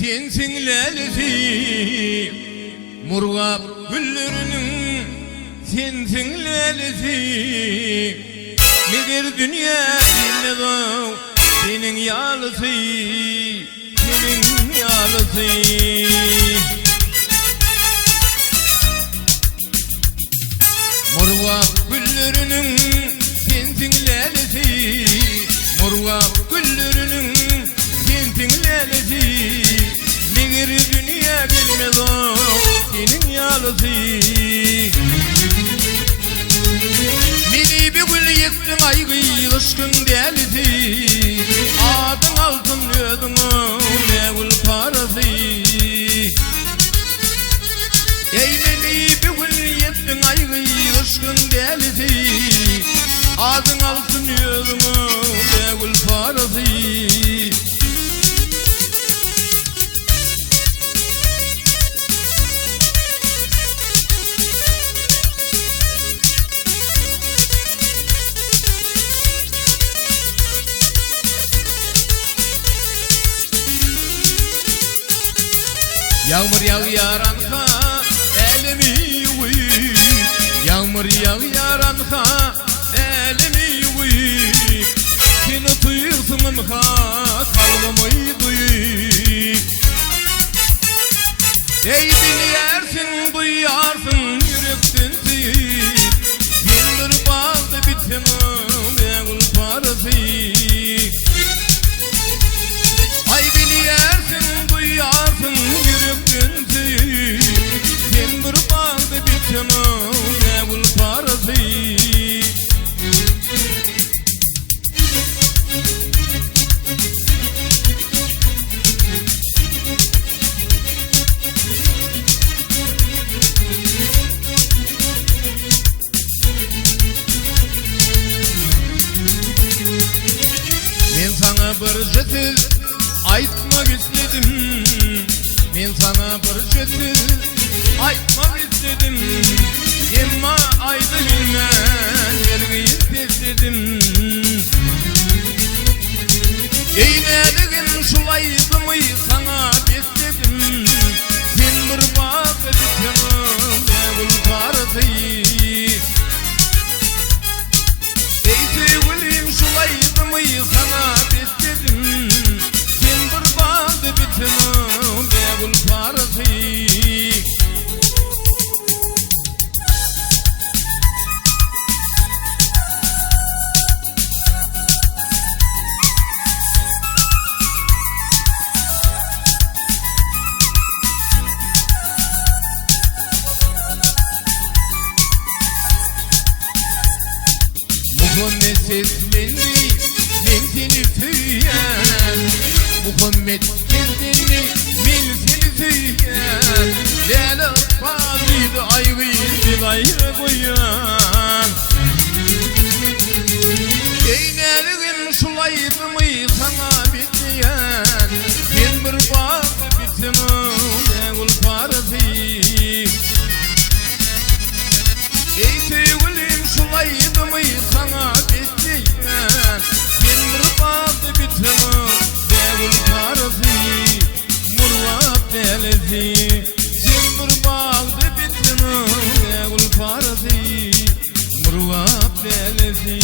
sensin lelesi, murgap güllerinin sensin lelesi. Nedir dünya bilmez o senin yalısı, senin yalısı. Murgap güllerinin sensin lelesi, murgap güllerinin sensin lelesi. Nedir dünya bilmez o senin yalısı. Mini bir gül yıktın aygı ışkın delisi, adın altın ödün ne gül parası. Ey mini bir gül yıktın aygı ışkın delisi, adın altın ödün ne gül parası. Yağmur yağaranha elimi yuvi, yağmur yağaranha elimi yuvi. Seni duyursunumha kalbimi duy. Ey dinlersin duyarsın yürekten seyir, yendir bağda bitemem eğul parası. Ay biliyersin duyarsın yürekten seyir, yendir bağda bitemem eğul parası. Men sana bir söz aytmak istedim, men sana bir söz aytmak istedim. Emma ayda bilmem yergi istedim. Eyledigin şulaydı mı sana besledim. Sen bir bağda bitemem eğul parası. Ey sevgilim şulaydı mı sana besledim. Sen bir bağda bitemem eğul parası. Muhammed seslendi, men seni söyleyen. Muhammed seslendi, men seni söyleyen. Leyla fazıydı aygıydı gayrı koyan. Eyleligin şulaydı mı sana bitmeyen. Ben bir bağda bitemem eğul parası. Ey sevgilim şulaydı mı sana besleyen. Ben bir bağda bitemem eğul parası. Murvat delisi, sen bir bağda bitemem eğul parası. Murvat delisi.